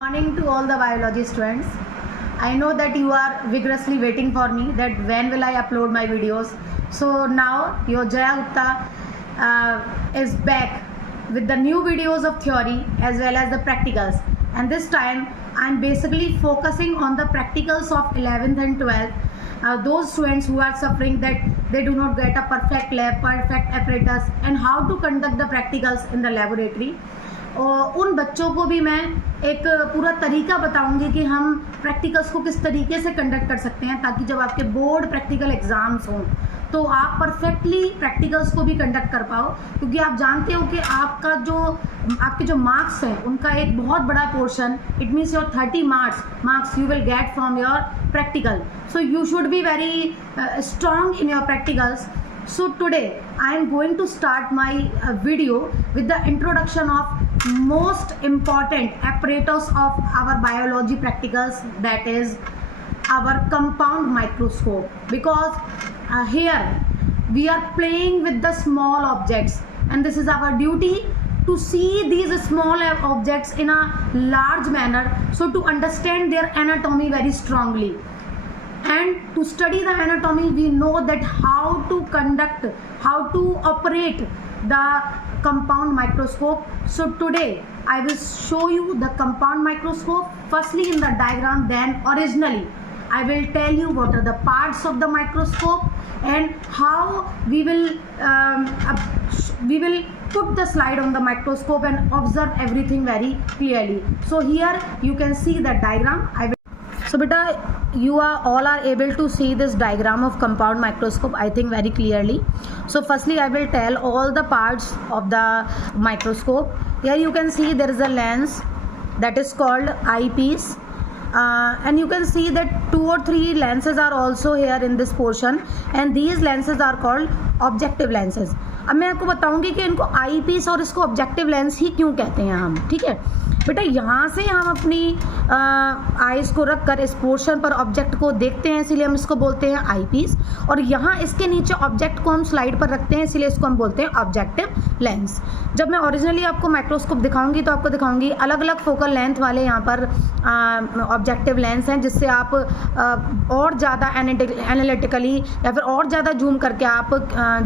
Morning to all the biology students. I know that you are vigorously waiting for me that when will I upload my videos. So now your Jaya Gupta is back with the new videos of theory as well as the practicals, and this time I'm basically focusing on the practicals of 11th and 12th. Those students who are suffering that they do not get a perfect lab, perfect apparatus, and how to conduct the practicals in the laboratory. और उन बच्चों को भी मैं एक पूरा तरीका बताऊंगी कि हम प्रैक्टिकल्स को किस तरीके से कंडक्ट कर सकते हैं, ताकि जब आपके बोर्ड प्रैक्टिकल एग्ज़ाम्स हों तो आप परफेक्टली प्रैक्टिकल्स को भी कंडक्ट कर पाओ, क्योंकि आप जानते हो कि आपके जो मार्क्स हैं उनका एक बहुत बड़ा portion, it means your 30 marks you will get from your practical. So you should be very strong in your practicals. So today I am going to start my video with the introduction of most important apparatus of our biology practicals, that is our compound microscope, because here we are playing with the small objects, and this is our duty to see these small objects in a large manner, so to understand their anatomy very strongly. And to study the anatomy, we know that how to conduct, how to operate the compound microscope. So today I will show you the compound microscope, firstly in the diagram, then originally I will tell you what are the parts of the microscope and how we will put the slide on the microscope and observe everything very clearly. So here you can see the diagram. So beta, you are all are able to see this diagram of compound microscope, I think, very clearly. So firstly I will tell all the parts of the microscope. Here you can see there is a lens that is called eyepiece, and you can see that 2 or 3 lenses are also here in this portion, and these lenses are called objective lenses. अब मैं आपको बताऊंगी कि इनको आई piece और इसको objective lens ही क्यों कहते हैं हम. ठीक है बेटा, यहाँ से हम अपनी आइज़ को रख कर इस पोर्शन पर ऑब्जेक्ट को देखते हैं, इसीलिए हम इसको बोलते हैं आई पीस, और यहाँ इसके नीचे ऑब्जेक्ट को हम स्लाइड पर रखते हैं, इसीलिए इसको हम बोलते हैं ऑब्जेक्टिव लेंस. जब मैं ओरिजिनली आपको माइक्रोस्कोप दिखाऊंगी तो आपको दिखाऊंगी अलग अलग फोकल लेंथ वाले यहाँ पर ऑब्जेक्टिव लेंस हैं, जिससे आप और ज़्यादा एनालिटिकली या फिर और ज़्यादा जूम करके आप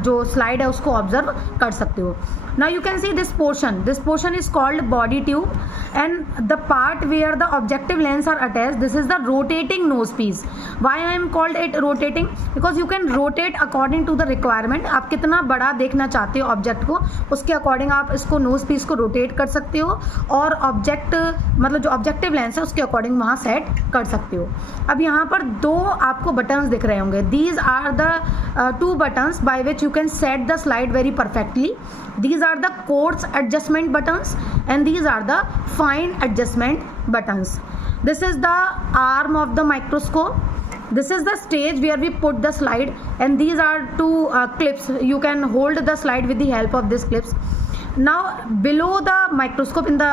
जो स्लाइड है उसको ऑब्जर्व कर सकते हो. Now you can see this portion is called body tube, and the part where the objective lens are attached, this is the rotating nose piece. Why I am called it rotating? Because you can rotate according to the requirement. आप कितना बड़ा देखना चाहते हो object को, उसके according आप इसको नोज पीस को रोटेट कर सकते हो, और ऑब्जेक्ट मतलब जो ऑब्जेक्टिव लेंस है उसके अकॉर्डिंग वहाँ सेट कर सकते हो. अब यहाँ पर 2 आपको बटन्स दिख रहे होंगे. These are the 2 buttons by which you can set the slide very perfectly. These are the coarse adjustment buttons and these are the fine adjustment buttons. This is the arm of the microscope. This is the stage where we put the slide, and these are 2 clips. You can hold the slide with the help of these clips. Now below the microscope in the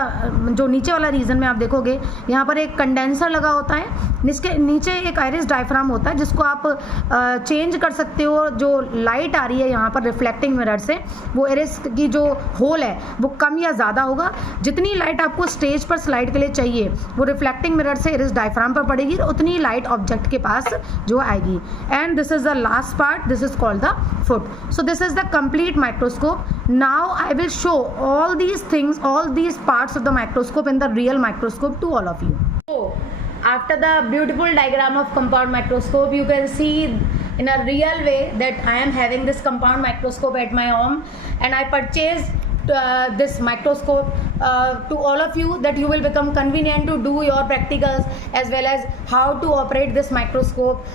जो नीचे वाला reason में आप देखोगे यहाँ पर एक condenser लगा होता है, जिसके नीचे एक आइरिस डायफ्राम होता है जिसको आप चेंज कर सकते हो. जो लाइट आ रही है यहाँ पर रिफ्लेक्टिंग मिरर से, वो आइरिस की जो होल है वो कम या ज़्यादा होगा. जितनी लाइट आपको स्टेज पर स्लाइड के लिए चाहिए वो रिफ्लेक्टिंग मिरर से आइरिस डायफ्राम पर पड़ेगी, उतनी लाइट ऑब्जेक्ट के पास जो आएगी. And this is the last part, this is called the foot. So this is the complete microscope. Now I will show all these things, all these parts of the microscope in the real microscope to all of you. So after the beautiful diagram of compound microscope, you can see in a real way that I am having this compound microscope at my home, and I purchased this microscope to all of you, that you will become convenient to do your practicals as well as how to operate this microscope.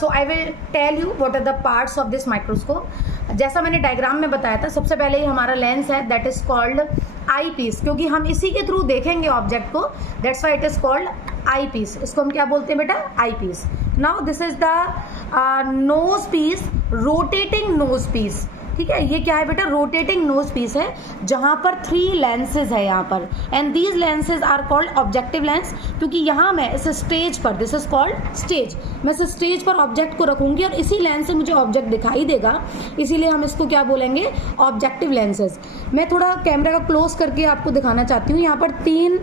So I will tell you what are the parts of this microscope. जैसा मैंने diagram में बताया था, सबसे पहले ही हमारा lens है, that is called eye piece, क्योंकि हम इसी के थ्रू देखेंगे ऑब्जेक्ट को, that's why it is called eye piece. इसको हम क्या बोलते हैं बेटा? Eye piece. Now this is the nose piece, rotating nose piece. ठीक है। ये क्या है बेटा, रोटेटिंग नोज पीस है जहाँ पर 3 लेंसेज है यहाँ पर, and these lenses are called objective lens, क्योंकि यहाँ मैं इस स्टेज पर, दिस इज कॉल्ड स्टेज, मैं इस स्टेज पर ऑब्जेक्ट को रखूँगी और इसी लेंस से मुझे ऑब्जेक्ट दिखाई देगा, इसीलिए हम इसको क्या बोलेंगे, ऑब्जेक्टिव लेंसेज। मैं थोड़ा कैमरा का क्लोज करके आपको दिखाना चाहती हूँ। यहाँ पर 3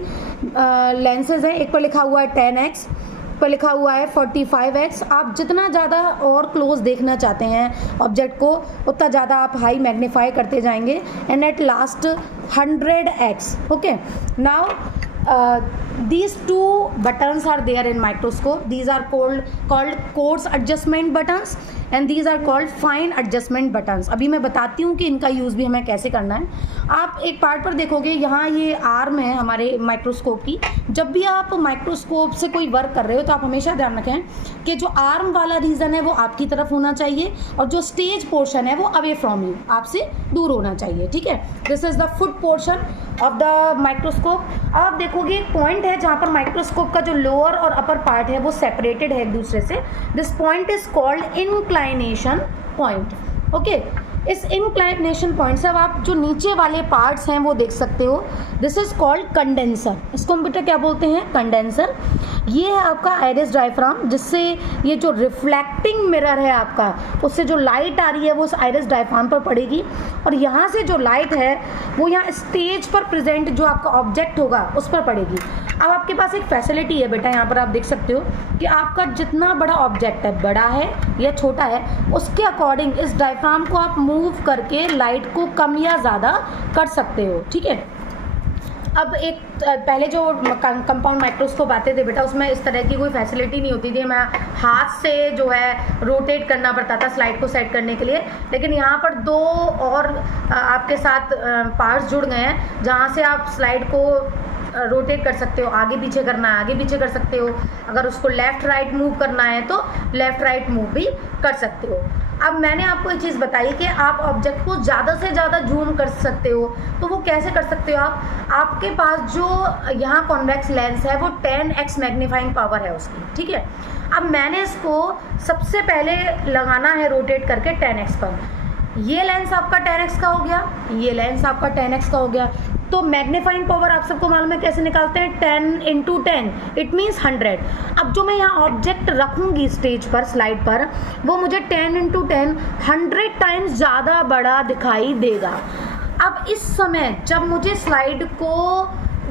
लेंसेज हैं, एक पर लिखा हुआ है 10x, पर लिखा हुआ है 45x। आप जितना ज़्यादा और क्लोज देखना चाहते हैं ऑब्जेक्ट को, उतना ज़्यादा आप हाई मैग्नीफाई करते जाएंगे, and at last 100x। Okay, now these 2 buttons are there in microscope. These are called coarse adjustment buttons and these are called fine adjustment buttons. अभी मैं बताती हूँ कि इनका यूज़ भी हमें कैसे करना है। आप एक पार्ट पर देखोगे, यहाँ ये आर्म है हमारे माइक्रोस्कोप की। जब भी आप माइक्रोस्कोप से कोई वर्क कर रहे हो तो आप हमेशा ध्यान रखें कि जो आर्म वाला रीजन है वो आपकी तरफ होना चाहिए और जो स्टेज पोर्शन है वो अवे फ्रॉम यू, आपसे दूर होना चाहिए, ठीक है। This is the foot portion of the microscope. आप देखोगे एक पॉइंट है जहाँ पर माइक्रोस्कोप का जो लोअर और अपर पार्ट है वो सेपरेटेड है एक दूसरे से। This point is called inclination point. Okay, इस इंक्लाइनेशन पॉइंट से अब आप जो नीचे वाले पार्ट्स हैं वो देख सकते हो। This is called condenser. इसको हम बेटा क्या बोलते हैं, कंडेंसर। ये है आपका आइरिस डायफ्राम, जिससे ये जो रिफ्लेक्टिंग मिरर है आपका, उससे जो लाइट आ रही है वो उस आइरिस डायफ्राम पर पड़ेगी और यहाँ से जो लाइट है वो यहाँ स्टेज पर प्रेजेंट जो आपका ऑब्जेक्ट होगा उस पर पड़ेगी। अब आपके पास एक फैसिलिटी है बेटा, यहाँ पर आप देख सकते हो कि आपका जितना बड़ा ऑब्जेक्ट है, बड़ा है या छोटा है, उसके अकॉर्डिंग इस डायफ्राम को आप मूव करके लाइट को कम या ज़्यादा कर सकते हो, ठीक है। अब एक पहले जो कंपाउंड माइक्रोस्कोप आते थे बेटा, उसमें इस तरह की कोई फैसिलिटी नहीं होती थी, मैं हाथ से जो है रोटेट करना पड़ता था स्लाइड को सेट करने के लिए। लेकिन यहाँ पर 2 और आपके साथ पार्ट्स जुड़ गए हैं जहाँ से आप स्लाइड को रोटेट कर सकते हो, आगे पीछे करना है आगे पीछे कर सकते हो, अगर उसको लेफ़्ट राइट मूव करना है तो लेफ़्ट राइट मूव भी कर सकते हो। अब मैंने आपको एक चीज़ बताई कि आप ऑब्जेक्ट को ज़्यादा से ज़्यादा जूम कर सकते हो, तो वो कैसे कर सकते हो आप, आपके पास जो यहाँ कॉन्वेक्स लेंस है वो 10x मैग्नीफाइंग पावर है उसकी, ठीक है। अब मैंने इसको सबसे पहले लगाना है रोटेट करके 10x पर। ये लेंस आपका 10x का हो गया, ये लेंस आपका 10x का हो गया। तो मैग्नीफाइंग पावर आप सबको मालूम है कैसे निकालते हैं, 10 × 10 इट मीन्स 100। अब जो मैं यहाँ ऑब्जेक्ट रखूँगी स्टेज पर, स्लाइड पर, वो मुझे 10 × 10 100 टाइम्स ज़्यादा बड़ा दिखाई देगा। अब इस समय जब मुझे स्लाइड को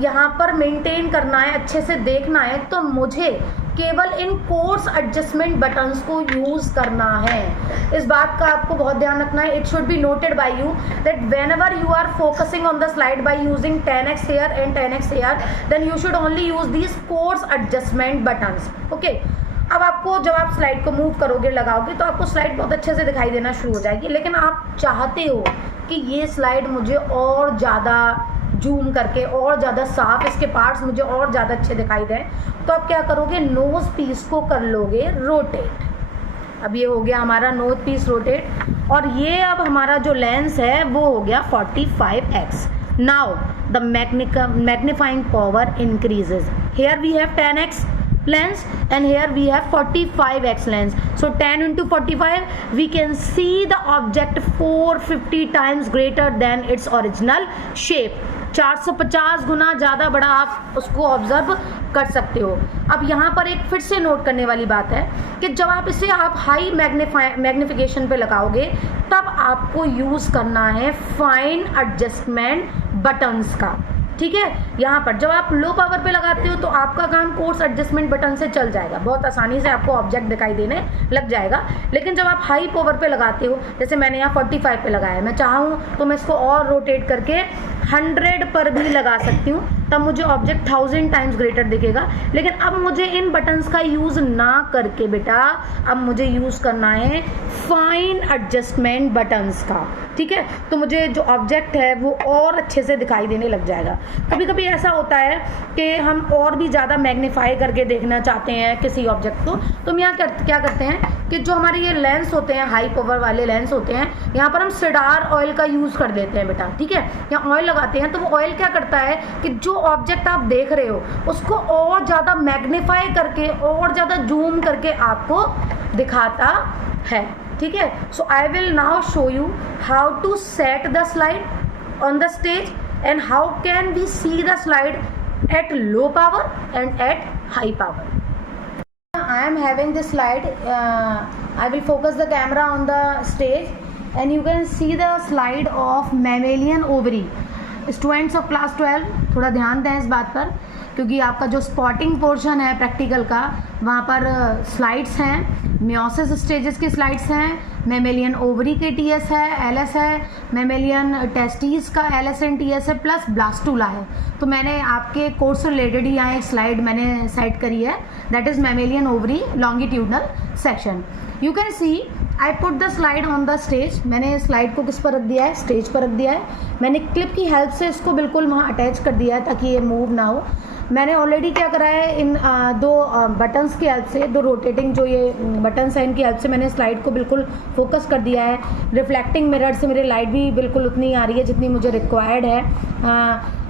यहाँ पर मेंटेन करना है, अच्छे से देखना है, तो मुझे केवल इन कोर्स एडजस्टमेंट बटन्स को यूज़ करना है। इस बात का आपको बहुत ध्यान रखना है। It should be noted by you that whenever you are focusing on the slide by using 10x here and 10x here, then you should only use these course adjustment buttons. Okay, अब आपको जब आप slide को move करोगे, लगाओगे, तो आपको slide बहुत अच्छे से दिखाई देना शुरू हो जाएगी। लेकिन आप चाहते हो कि ये स्लाइड मुझे और ज़्यादा जूम करके और ज़्यादा साफ, इसके पार्ट्स मुझे और ज़्यादा अच्छे दिखाई दें, तो आप क्या करोगे, नोज पीस को कर लोगे रोटेट। अब ये हो गया हमारा नोज पीस रोटेट और ये अब हमारा जो लेंस है वो हो गया 45x। Now the magnifying power increases. Here we have 10x lens and here we have 45x lens, so 10 × 45 we can see the object 450 times greater than its original shape। 450 गुना ज़्यादा बड़ा आप उसको ऑब्जर्व कर सकते हो। अब यहाँ पर एक फिर से नोट करने वाली बात है कि जब आप इसे आप हाई मैग्निफिकेशन पे लगाओगे तब आपको यूज़ करना है फाइन एडजस्टमेंट बटन्स का, ठीक है। यहाँ पर जब आप लो पावर पे लगाते हो तो आपका काम कोर्स एडजस्टमेंट बटन से चल जाएगा, बहुत आसानी से आपको ऑब्जेक्ट दिखाई देने लग जाएगा। लेकिन जब आप हाई पावर पे लगाते हो, जैसे मैंने यहाँ 45 पे लगाया है, मैं चाहूँ तो मैं इसको और रोटेट करके 100 पर भी लगा सकती हूँ, तब मुझे ऑब्जेक्ट 1000 टाइम्स ग्रेटर दिखेगा। लेकिन अब मुझे इन बटन्स का यूज़ ना करके बेटा, अब मुझे यूज़ करना है फाइन एडजस्टमेंट बटन्स का, ठीक है। तो मुझे जो ऑब्जेक्ट है वो और अच्छे से दिखाई देने लग जाएगा। कभी कभी ऐसा होता है कि हम और भी ज़्यादा मैग्नीफाई करके देखना चाहते हैं किसी ऑब्जेक्ट को, तो हम यहाँ क्या करते हैं कि जो हमारे ये लेंस होते हैं, हाई पावर वाले लेंस होते हैं, यहाँ पर हम सिडार ऑयल का यूज़ कर देते हैं बेटा, ठीक है। यहाँ ऑयल लगाते हैं तो वो ऑयल क्या करता है कि जो ऑब्जेक्ट आप देख रहे हो उसको और ज़्यादा मैग्नीफाई करके और ज़्यादा जूम करके आपको दिखाता है, ठीक ठीक है. So I will now show you how to set the slide on the stage and how can we see the slide at low power and at high power. I am having this slide. I will focus the camera on the stage and you can see the slide of mammalian ovary. Students of class 12 थोड़ा ध्यान दें इस बात पर, क्योंकि आपका जो spotting portion है प्रैक्टिकल का, वहाँ पर स्लाइड्स हैं, मियोसिस स्टेजेस की स्लाइड्स हैं, मेमेलियन ओवरी के टीएस है, एलएस है, मेमेलियन टेस्टीज का एलएस एंड टीएस है, प्लस ब्लास्टूला है. तो मैंने आपके कोर्स से रिलेटेड ही यहाँ एक स्लाइड मैंने सेट करी है, that is mammalian ovary longitudinal section. You can see I put the slide on the stage. मैंने स्लाइड को किस पर रख दिया है, स्टेज पर रख दिया है. मैंने क्लिप की हेल्प से इसको बिल्कुल वहाँ अटैच कर दिया है ताकि ये मूव ना हो. मैंने ऑलरेडी क्या करा है, इन दो बटन्स की हेल्प से, दो रोटेटिंग जो ये बटन्स हैं इनकी हेल्प से मैंने स्लाइड को बिल्कुल फोकस कर दिया है. रिफ्लेक्टिंग मिरर से मेरी लाइट भी बिल्कुल उतनी आ रही है जितनी मुझे रिक्वायर्ड है.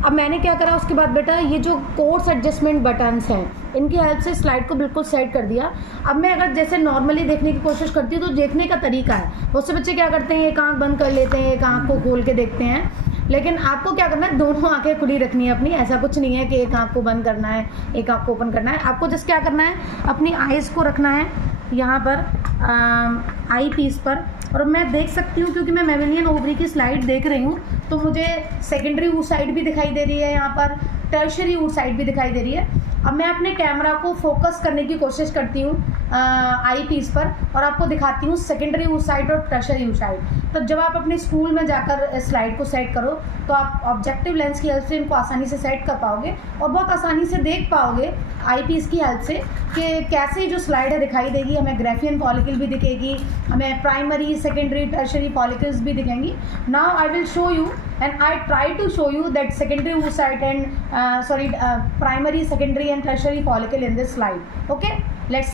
अब मैंने क्या करा उसके बाद बेटा, ये जो कोर्स एडजस्टमेंट बटन्स हैं इनकी हेल्प से स्लाइड को बिल्कुल सेट कर दिया. अब मैं अगर जैसे नॉर्मली देखने की कोशिश करती हूँ तो देखने का तरीका है, बहुत से बच्चे क्या करते हैं, एक आँख बंद कर लेते हैं, एक आँख को खोल के देखते हैं. लेकिन आपको क्या करना है, दोनों आंखें खुली रखनी है अपनी. ऐसा कुछ नहीं है कि एक आंख को बंद करना है एक आंख को ओपन करना है. आपको जस्ट क्या करना है, अपनी आईज को रखना है यहाँ पर आई पीस पर. और मैं देख सकती हूँ क्योंकि मैं मेमेलियन ओवरी की स्लाइड देख रही हूँ तो मुझे सेकेंडरी ऊड साइड भी दिखाई दे रही है, यहाँ पर टर्शरी ऊड साइड भी दिखाई दे रही है. अब मैं अपने कैमरा को फोकस करने की कोशिश करती हूँ आई पीस पर और आपको दिखाती हूँ सेकेंडरी ऊड साइड और टर्शरी ऊड साइड. तो जब आप अपने स्कूल में जाकर स्लाइड को सेट करो तो आप ऑब्जेक्टिव लेंस की हेल्प से इनको आसानी से सेट कर पाओगे और बहुत आसानी से देख पाओगे आई पीस की हेल्प से कि कैसे जो स्लाइड है दिखाई देगी. हमें ग्राफियन फॉलिकल भी दिखेगी, हमें प्राइमरी सेकेंडरी टर्शरी फॉलिकल्स भी दिखेंगी. Now I will show you and I try to show you that secondary oocyte and primary, secondary and tertiary follicle in this slide. Okay, let's.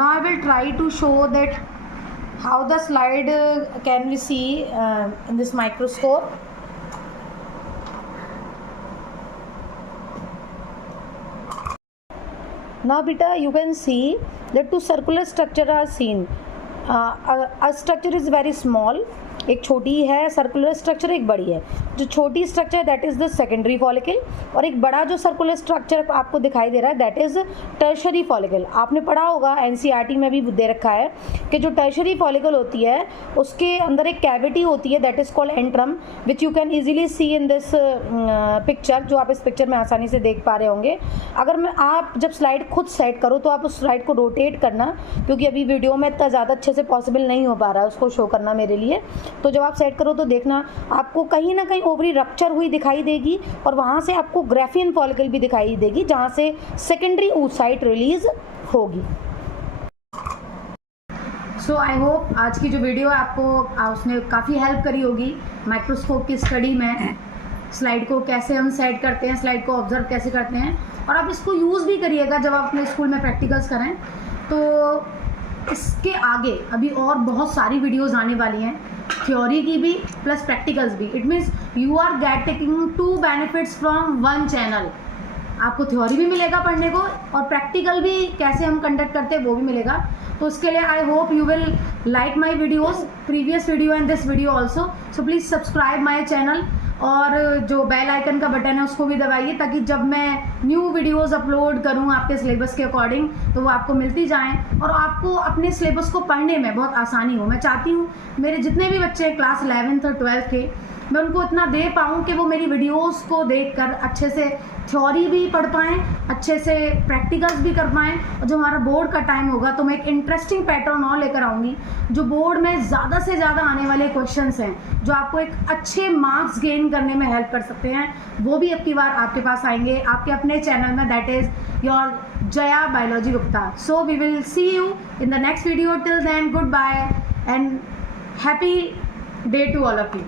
Now I will try to show that how the slide can we see in this microscope. Now beta, you can see that two circular structure are seen. A structure is very small, एक छोटी है circular structure, एक बड़ी है. जो छोटी structure that is the secondary follicle और एक बड़ा जो सर्कुलर स्ट्रक्चर आपको दिखाई दे रहा है दैट इज़ टर्शरी फॉलिकल. आपने पढ़ा होगा एनसीईआरटी में भी दे रखा है कि जो टर्शरी फॉलिकल होती है उसके अंदर एक कैविटी होती है that is called antrum, which you can easily see in this picture, जो आप इस पिक्चर में आसानी से देख पा रहे होंगे. अगर आप जब स्लाइड खुद सेट करो तो आप उस स्लाइड को रोटेट करना, क्योंकि अभी वीडियो में इतना ज़्यादा अच्छे से पॉसिबल नहीं हो पा रहा है उसको शो करना मेरे लिए. तो जब आप सेट करो तो देखना आपको कहीं ना कहीं ओवरी रप्चर हुई दिखाई देगी और वहाँ से आपको ग्राफियन फॉलिकल भी दिखाई देगी जहाँ से सेकेंडरी oocyte रिलीज होगी. सो आई होप आज की जो वीडियो है आपको उसने काफ़ी हेल्प करी होगी माइक्रोस्कोप की स्टडी में. स्लाइड को कैसे हम सेट करते हैं, स्लाइड को ऑब्जर्व कैसे करते हैं, और आप इसको यूज़ भी करिएगा जब आप अपने स्कूल में प्रैक्टिकल्स करें. तो इसके आगे अभी और बहुत सारी वीडियोस आने वाली हैं, थ्योरी की भी प्लस प्रैक्टिकल्स भी. It means you are getting 2 benefits from 1 channel. आपको थ्योरी भी मिलेगा पढ़ने को और प्रैक्टिकल भी कैसे हम कंडक्ट करते हैं वो भी मिलेगा. तो उसके लिए I hope you will like my videos, previous video and this video also. So please subscribe my channel और जो बेल आइकन का बटन है उसको भी दबाइए ताकि जब मैं न्यू वीडियोस अपलोड करूं आपके सिलेबस के अकॉर्डिंग तो वो आपको मिलती जाएं और आपको अपने सिलेबस को पढ़ने में बहुत आसानी हो. मैं चाहती हूं मेरे जितने भी बच्चे हैं क्लास 11th और 12th के, मैं उनको इतना दे पाऊँ कि वो मेरी वीडियोस को देखकर अच्छे से थ्योरी भी पढ़ पाएँ, अच्छे से प्रैक्टिकल्स भी कर पाएँ. और जो हमारा बोर्ड का टाइम होगा तो मैं एक इंटरेस्टिंग पैटर्न और लेकर आऊँगी जो बोर्ड में ज़्यादा से ज़्यादा आने वाले क्वेश्चंस हैं जो आपको एक अच्छे मार्क्स गेन करने में हेल्प कर सकते हैं, वो भी अब की बार आपके पास आएंगे आपके अपने चैनल में, that is your Jaya biology Gupta. So we will see you in the next video. Till then goodbye and happy day to all of you.